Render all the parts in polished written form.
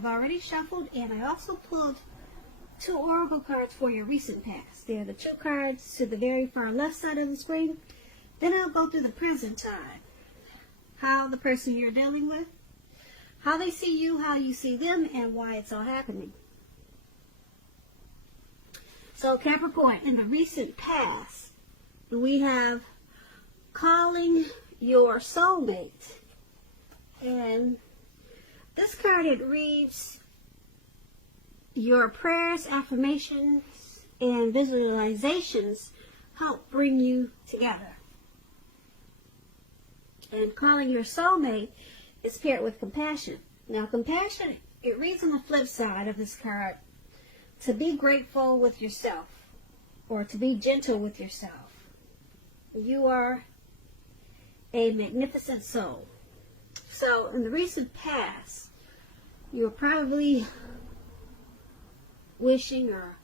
I've already shuffled, and I also pulled 2 oracle cards for your recent past. They're the 2 cards to the very far left side of the screen. Then I'll go through the present time. How the person you're dealing with, how they see you, how you see them, and why it's all happening. So Capricorn, in the recent past, we have calling your soulmate. And this card, it reads, your prayers, affirmations, and visualizations help bring you together. And calling your soulmate is paired with compassion. Now, compassion, it reads on the flip side of this card to be grateful with yourself, or to be gentle with yourself. You are a magnificent soul. So, in the recent past, you were probably wishing or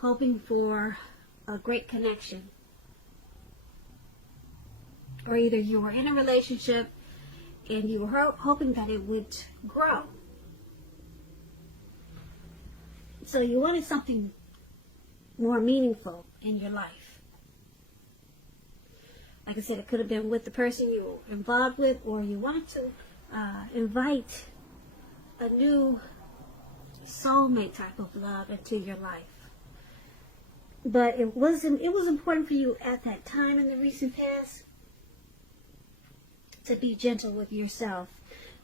hoping for a great connection. Or either you were in a relationship and you were hoping that it would grow. So you wanted something more meaningful in your life. Like I said, it could have been with the person you were involved with, or you wanted to invite a new soulmate type of love into your life. But it was important for you at that time in the recent past to be gentle with yourself,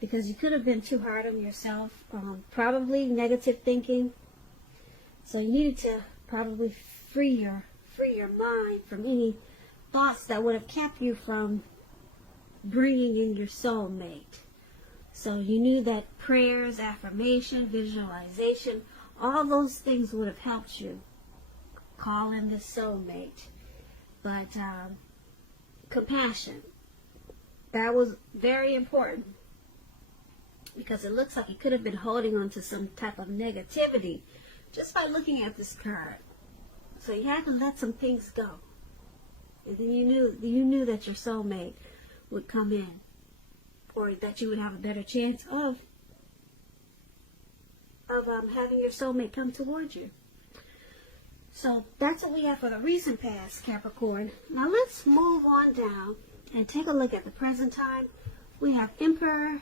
because you could have been too hard on yourself, probably negative thinking. So you needed to probably free your mind from any thoughts that would have kept you from bringing in your soulmate. So you knew that prayers, affirmation, visualization, all those things would have helped you call in this soulmate. But compassion, that was very important, because it looks like you could have been holding on to some type of negativity just by looking at this card. So you had to let some things go. And then you knew that your soulmate would come in, or that you would have a better chance of having your soulmate come towards you. So that's what we have for the recent past, Capricorn. Now let's move on down and take a look at the present time. We have Emperor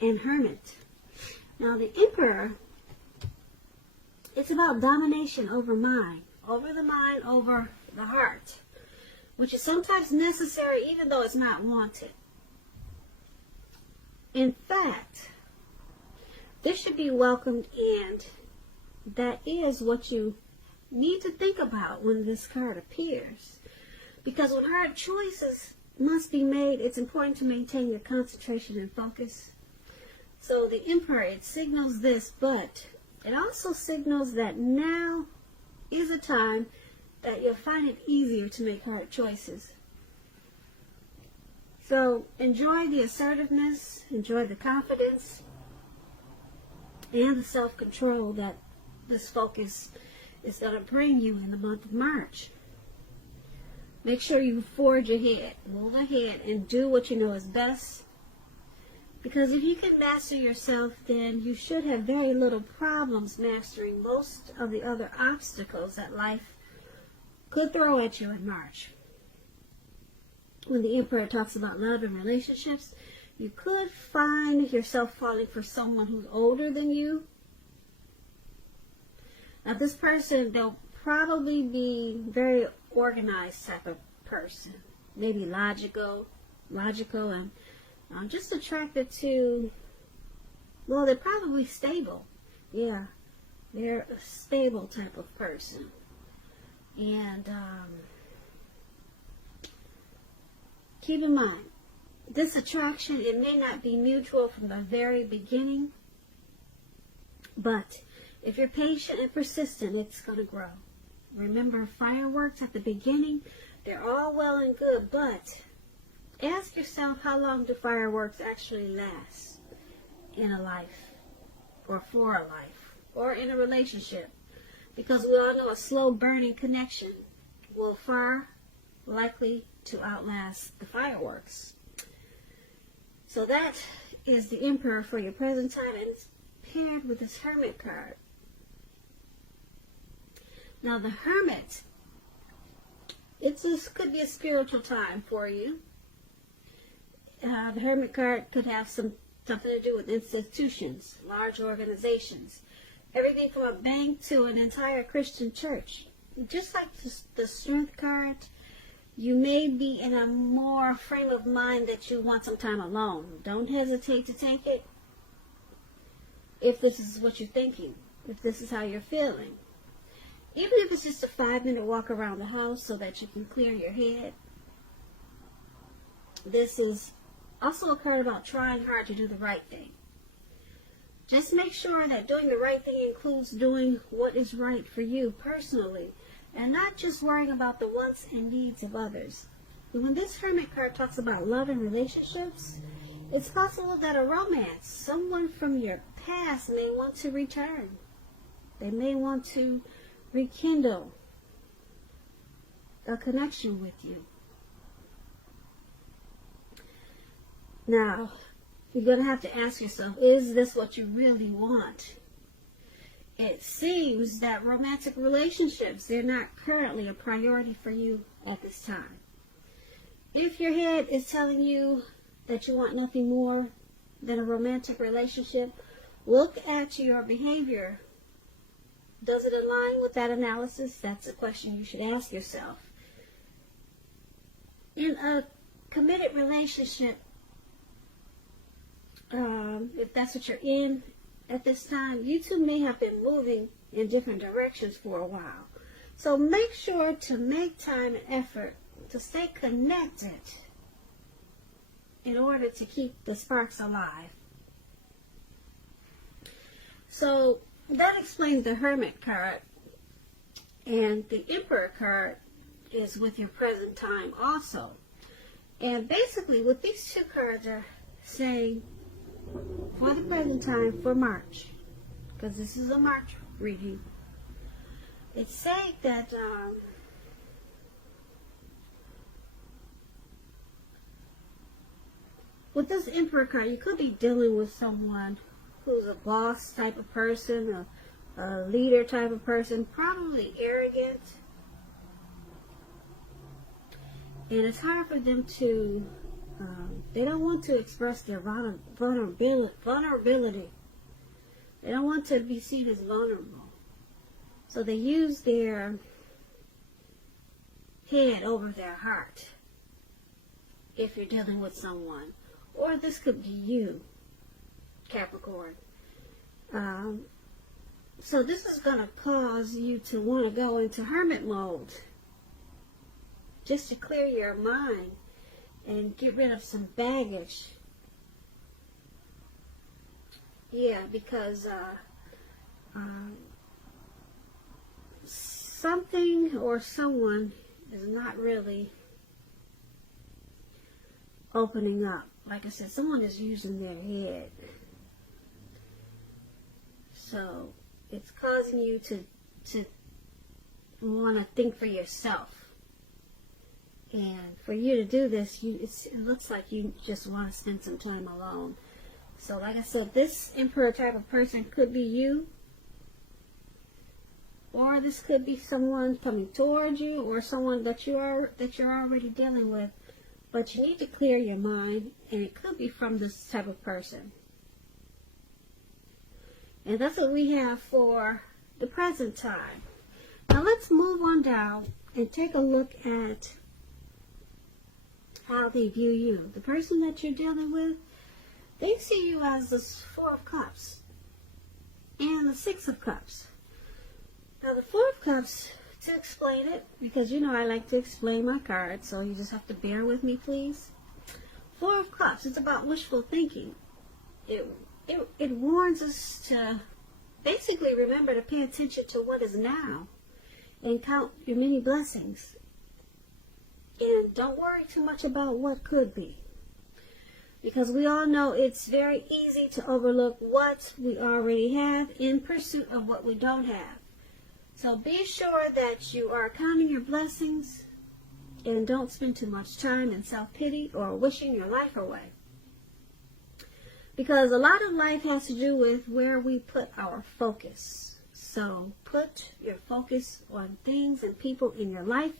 and Hermit. Now the Emperor, it's about domination over mind, over the heart, which is sometimes necessary even though it's not wanted. In fact, this should be welcomed, and that is what you need to think about when this card appears. Because when hard choices must be made, it's important to maintain your concentration and focus. So the Emperor, it signals this, but it also signals that now is a time that you'll find it easier to make hard choices. So enjoy the assertiveness, enjoy the confidence, and the self-control that this focus is going to bring you in the month of March. Make sure you forge ahead, move ahead, and do what you know is best. Because if you can master yourself, then you should have very little problems mastering most of the other obstacles that life could throw at you in March. When the Emperor talks about love and relationships, you could find yourself falling for someone who's older than you. Now this person, they'll probably be very organized type of person. Maybe logical and just attracted to, well, they're probably stable. Yeah, they're a stable type of person. And keep in mind, this attraction, it may not be mutual from the very beginning, but if you're patient and persistent, it's going to grow. Remember, fireworks at the beginning, they're all well and good, but ask yourself, how long do fireworks actually last in a life, or for a life, or in a relationship? Because we all know a slow burning connection will far likely to outlast the fireworks. So that is the Emperor for your present time, and paired with this Hermit card. Now the Hermit, could be a spiritual time for you. The Hermit card could have something to do with institutions, large organizations, everything from a bank to an entire Christian church. Just like the Strength card, you may be in a more frame of mind that you want some time alone. Don't hesitate to take it if this is what you're thinking, if this is how you're feeling. Even if it's just a 5-minute walk around the house so that you can clear your head. This is also a card about trying hard to do the right thing. Just make sure that doing the right thing includes doing what is right for you personally, and not just worrying about the wants and needs of others. And when this Hermit card talks about love and relationships, it's possible that a romance, someone from your past may want to return. They may want to rekindle a connection with you. Now, you're going to have to ask yourself, is this what you really want? It seems that romantic relationships, they're not currently a priority for you at this time. If your head is telling you that you want nothing more than a romantic relationship, look at your behavior. Does it align with that analysis? That's a question you should ask yourself. In a committed relationship, if that's what you're in at this time, you two may have been moving in different directions for a while. So make sure to make time and effort to stay connected in order to keep the sparks alive. So that explains the Hermit card. And the Emperor card is with your present time also. And basically what these two cards are saying for the present time for March, because this is a March reading, it's saying that with this Emperor card, you could be dealing with someone who's a boss type of person, a leader type of person, probably arrogant. And it's hard for them to, they don't want to express their vulnerability. They don't want to be seen as vulnerable. So they use their head over their heart if you're dealing with someone. Or this could be you, Capricorn. So this is going to cause you to want to go into hermit mode, just to clear your mind and get rid of some baggage. Yeah, because something or someone is not really opening up. Like I said, someone is using their head. So it's causing you to want to think for yourself. And for you to do this, it looks like you just want to spend some time alone. So like I said, this Emperor type of person could be you. Or this could be someone coming towards you, or someone that you're already dealing with. But you need to clear your mind, and it could be from this type of person. And that's what we have for the present time. Now let's move on down and take a look at how they view you. The person that you're dealing with, they see you as the Four of Cups and the Six of Cups. Now the Four of Cups, to explain it, because you know I like to explain my cards, so you just have to bear with me, please. Four of Cups, it's about wishful thinking. It warns us to basically remember to pay attention to what is now and count your many blessings. And don't worry too much about what could be. Because we all know it's very easy to overlook what we already have in pursuit of what we don't have. So be sure that you are counting your blessings and don't spend too much time in self-pity or wishing your life away. Because a lot of life has to do with where we put our focus. So put your focus on things and people in your life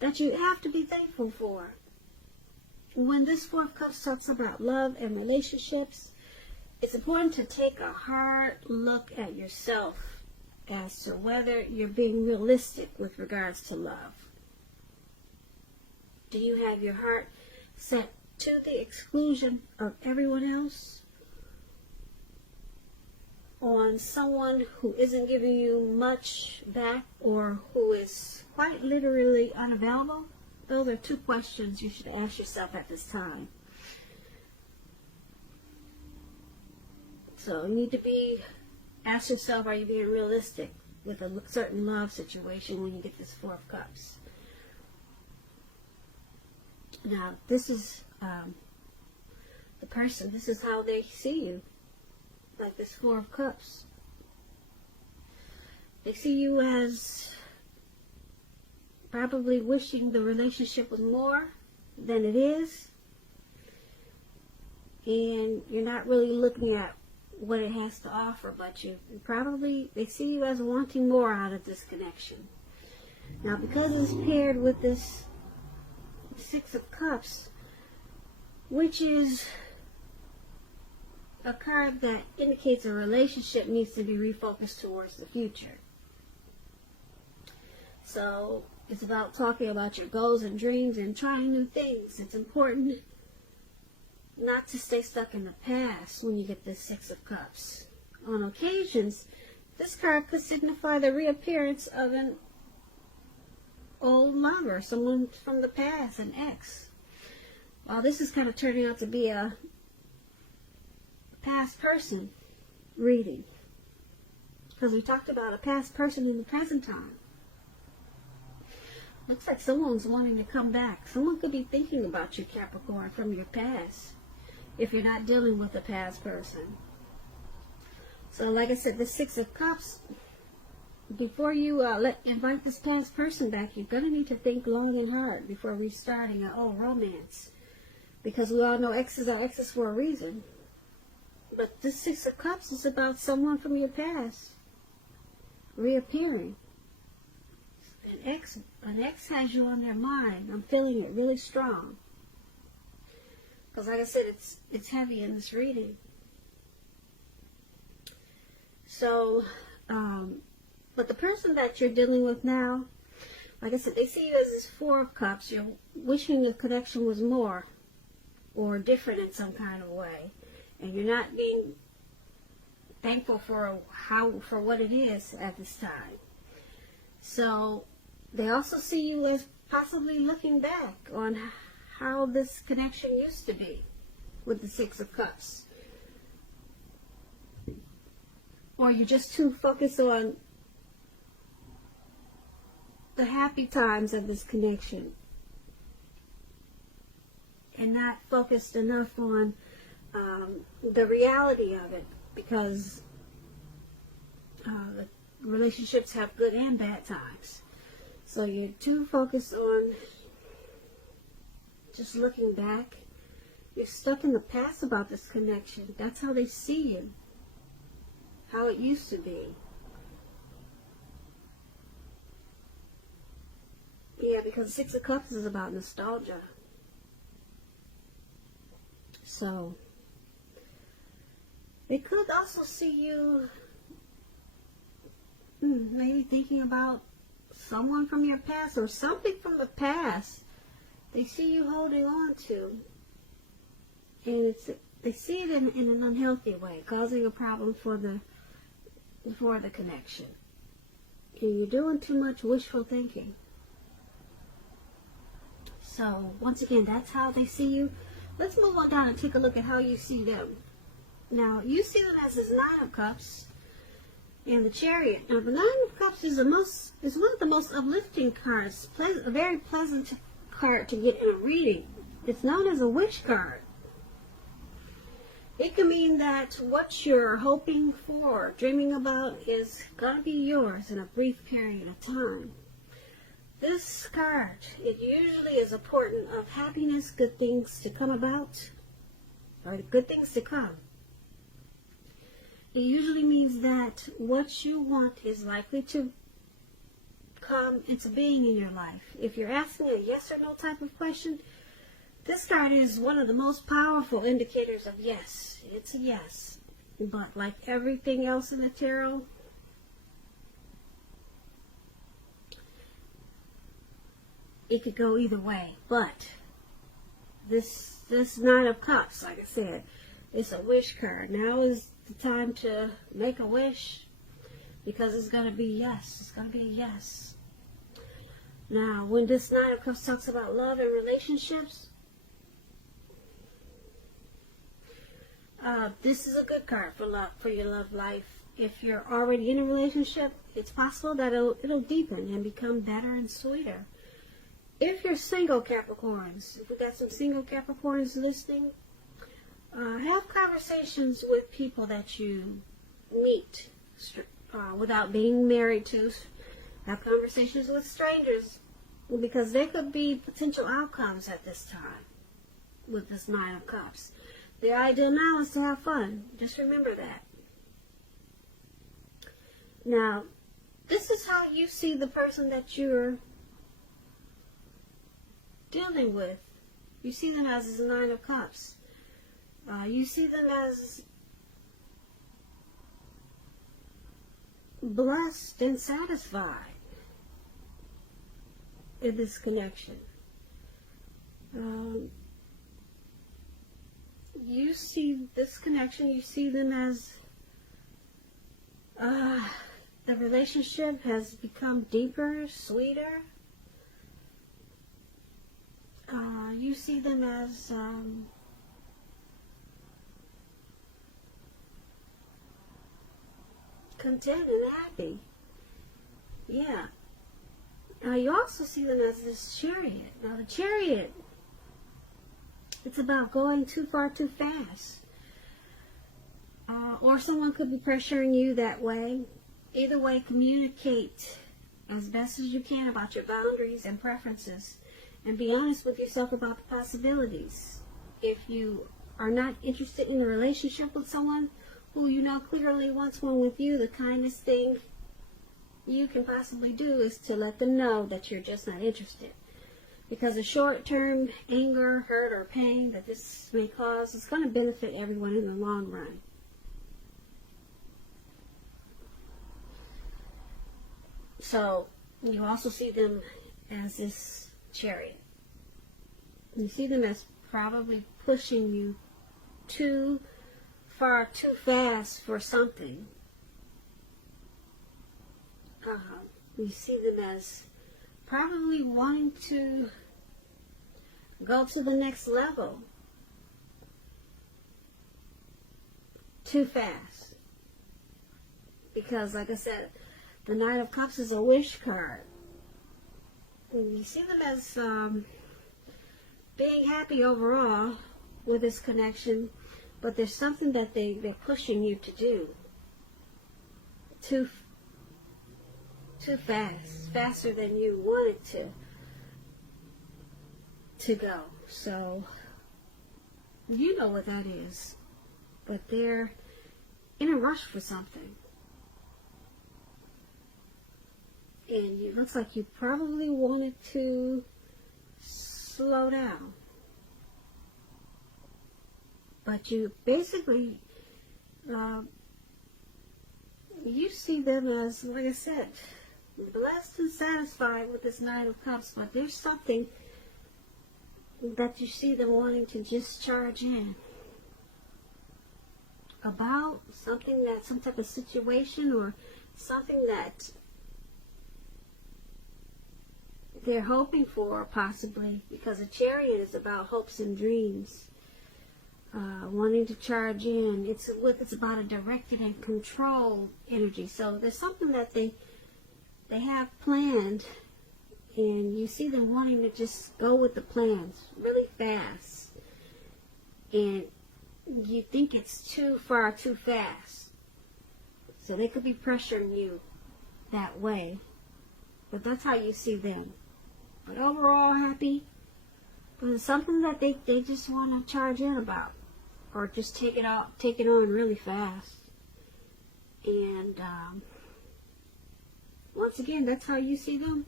that you have to be thankful for. When this Four of Cups talks about love and relationships, it's important to take a hard look at yourself as to whether you're being realistic with regards to love. Do you have your heart set to the exclusion of everyone else? On someone who isn't giving you much back or who is quite literally unavailable? Those are two questions you should ask yourself at this time. So you need to ask yourself, are you being realistic with a certain love situation when you get this Four of Cups? Now, this is the person, this is how they see you, like this Four of Cups. They see you as probably wishing the relationship was more than it is, and you're not really looking at what it has to offer, but they see you as wanting more out of this connection. Now, because it's paired with this Six of Cups, which is a card that indicates a relationship needs to be refocused towards the future. So it's about talking about your goals and dreams and trying new things. It's important not to stay stuck in the past when you get this Six of Cups. On occasions, this card could signify the reappearance of an old lover, someone from the past, an ex. Well, this is kind of turning out to be a past person reading, because we talked about a past person in the present time. Looks like someone's wanting to come back. Someone could be thinking about you, Capricorn, from your past, if you're not dealing with a past person. So like I said, the Six of Cups, before you invite this past person back, you're going to need to think long and hard before restarting an old romance. Because we all know exes are exes for a reason. But this Six of Cups is about someone from your past reappearing. An ex has you on their mind. I'm feeling it really strong. Because like I said, it's heavy in this reading. So, but the person that you're dealing with now, like I said, they see you as this Four of Cups. You're wishing the connection was more or different in some kind of way. And you're not being thankful for what it is at this time. So they also see you as possibly looking back on how this connection used to be with the Six of Cups. Or you're just too focused on the happy times of this connection and not focused enough on the reality of it, because the relationships have good and bad times. So you're too focused on just looking back. You're stuck in the past about this connection. That's how they see you, how it used to be. Yeah, because Six of Cups is about nostalgia. So they could also see you maybe thinking about someone from your past or something from the past. They see you holding on to, and they see it in an unhealthy way, causing a problem for the connection. And you're doing too much wishful thinking. So once again, that's how they see you. Let's move on down and take a look at how you see them. Now, you see them as this Nine of Cups and the Chariot. Now, the Nine of Cups is one of the most uplifting cards, a very pleasant card to get in a reading. It's known as a wish card. It can mean that what you're hoping for, dreaming about, is going to be yours in a brief period of time. This card, it usually is a portent of happiness, good things to come about, or good things to come. It usually means that what you want is likely to come into being in your life. If you're asking a yes or no type of question, this card is one of the most powerful indicators of yes. It's a yes. But like everything else in the tarot, it could go either way. But this Nine of Cups, like I said, it's a wish card. Now is the time to make a wish, because it's going to be yes. It's going to be a yes. Now, when this Nine of Cups talks about love and relationships, this is a good card for love, for your love life. If you're already in a relationship, it's possible that it'll deepen and become better and sweeter. If you're single Capricorns, if we got some single Capricorns listening, have conversations with people that you meet without being married to. Have conversations with strangers, because there could be potential outcomes at this time with this Nine of Cups. The idea now is to have fun. Just remember that. Now, this is how you see the person that you're dealing with. You see them as the Nine of Cups. You see them as blessed and satisfied in this connection. You see this connection, you see them as the relationship has become deeper, sweeter. You see them as content and happy. Yeah. You also see them as this chariot. Now the chariot, it's about going too far too fast. Or someone could be pressuring you that way. Either way, communicate as best as you can about your boundaries and preferences. And be honest with yourself about the possibilities. If you are not interested in a relationship with someone who you know clearly wants one with you, the kindest thing you can possibly do is to let them know that you're just not interested. Because the short-term anger, hurt, or pain that this may cause is going to benefit everyone in the long run. So, you also see them as this chariot. You see them as probably pushing you too far, too fast for something. You see them as probably wanting to go to the next level too fast. Because, like I said, the Nine of Cups is a wish card. And you see them as being happy overall with this connection, but there's something that they're pushing you to do too fast, faster than you wanted to go. So you know what that is, but they're in a rush for something. And it looks like you probably wanted to slow down. But you basically, you see them as, like I said, blessed and satisfied with this Nine of Cups. But there's something that you see them wanting to just charge in about, something that, some type of situation or something that they're hoping for, possibly, because a chariot is about hopes and dreams, wanting to charge in. It's about a directed and controlled energy. So there's something that they have planned, and you see them wanting to just go with the plans really fast, and you think it's too far, too fast. So they could be pressuring you that way, but that's how you see them. But overall happy, but it's something that they just want to charge in about. or just take it on really fast. And once again, that's how you see them,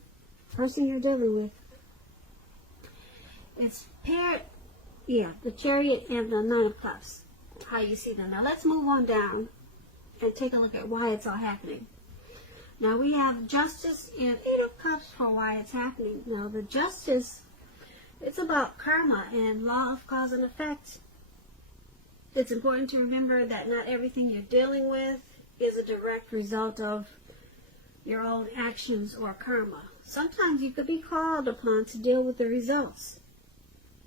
person you're dealing with. It's paired, yeah, the Chariot and the Nine of Cups, how you see them. Now let's move on down and take a look at why it's all happening. Now we have Justice and Eight of Cups for why it's happening. Now the Justice, it's about karma and law of cause and effect. It's important to remember that not everything you're dealing with is a direct result of your own actions or karma. Sometimes you could be called upon to deal with the results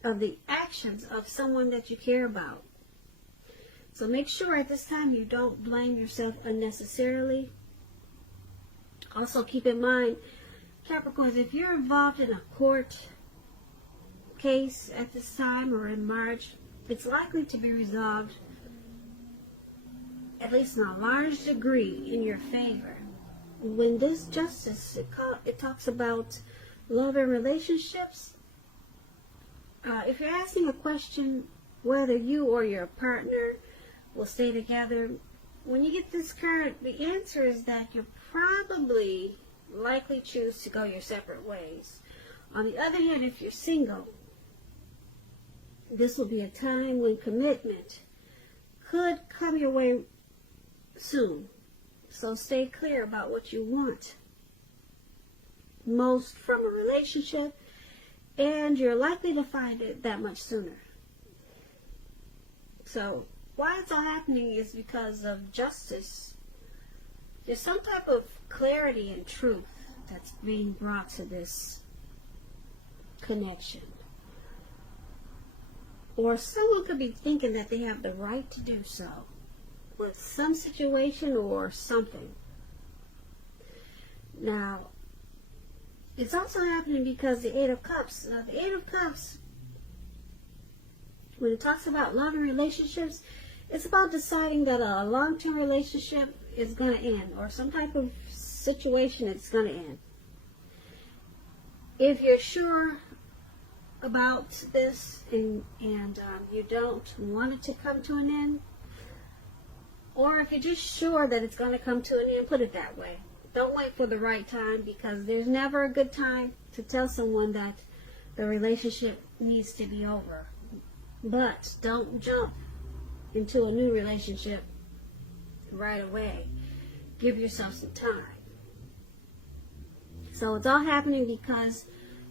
of the actions of someone that you care about. So make sure at this time you don't blame yourself unnecessarily. Also keep in mind, Capricorns, if you're involved in a court case at this time or in March, it's likely to be resolved, at least in a large degree, in your favor. When this Justice, it talks about love and relationships. If you're asking a question whether you or your partner will stay together, when you get this card, the answer is that you'll probably likely choose to go your separate ways. On the other hand, if you're single, this will be a time when commitment could come your way soon. So stay clear about what you want most from a relationship, and you're likely to find it that much sooner. So why it's all happening is because of Justice. There's some type of clarity and truth that's being brought to this connection. Or someone could be thinking that they have the right to do so with some situation or something. Now, it's also happening because the Eight of Cups. Now, the Eight of Cups, when it talks about love and relationships, it's about deciding that a long-term relationship is going to end, or some type of situation that's going to end. If you're sure about this and you don't want it to come to an end, or if you're just sure that it's going to come to an end, put it that way. Don't wait for the right time, because there's never a good time to tell someone that the relationship needs to be over. But don't jump into a new relationship right away. Give yourself some time. So it's all happening because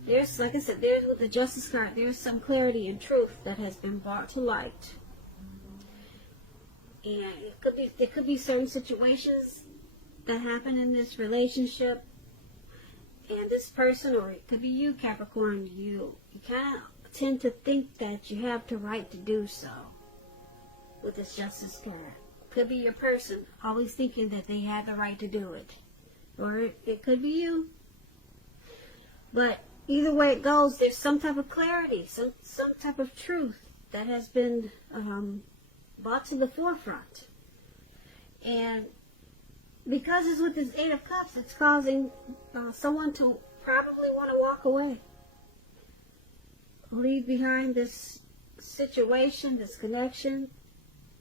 there's, like I said, there's with the Justice card, there's some clarity and truth that has been brought to light. And there could be certain situations that happen in this relationship, and this person, or it could be you, Capricorn, you kind of tend to think that you have the right to do so with this Justice card. Could be your person always thinking that they had the right to do it, or it could be you. But either way it goes, there's some type of clarity, some type of truth that has been brought to the forefront. And because it's with this Eight of Cups, it's causing someone to probably want to walk away. Leave behind this situation, this connection.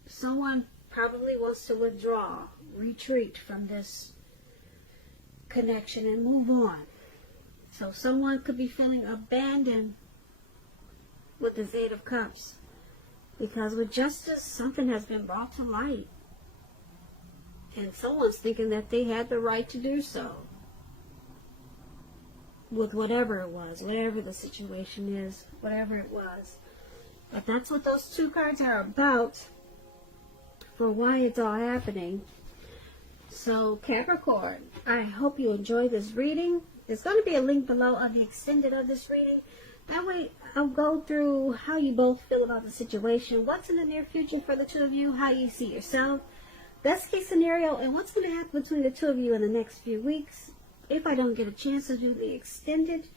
Someone probably wants to withdraw, retreat from this connection and move on. So someone could be feeling abandoned with this Eight of Cups. Because with Justice, something has been brought to light. And someone's thinking that they had the right to do so. With whatever it was, whatever the situation is, whatever it was. But that's what those two cards are about, for why it's all happening. So Capricorn, I hope you enjoy this reading. There's going to be a link below on the extended of this reading. That way I'll go through how you both feel about the situation, what's in the near future for the two of you, how you see yourself, best case scenario, and what's going to happen between the two of you in the next few weeks. If I don't get a chance to do the extended,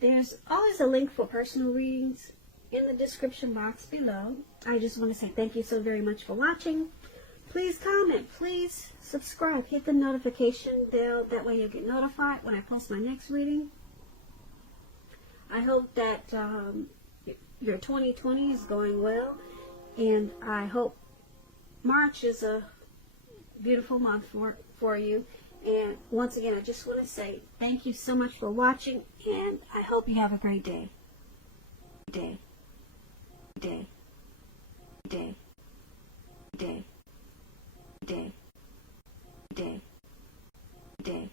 there's always a link for personal readings in the description box below. I just want to say thank you so very much for watching. Please comment, please subscribe, hit the notification bell, that way you'll get notified when I post my next reading. I hope that your 2020 is going well, And I hope March is a beautiful month for you. And once again, I just want to say thank you so much for watching, and I hope you have a great day. Day. Day. Day. Day. Day. Day. Day.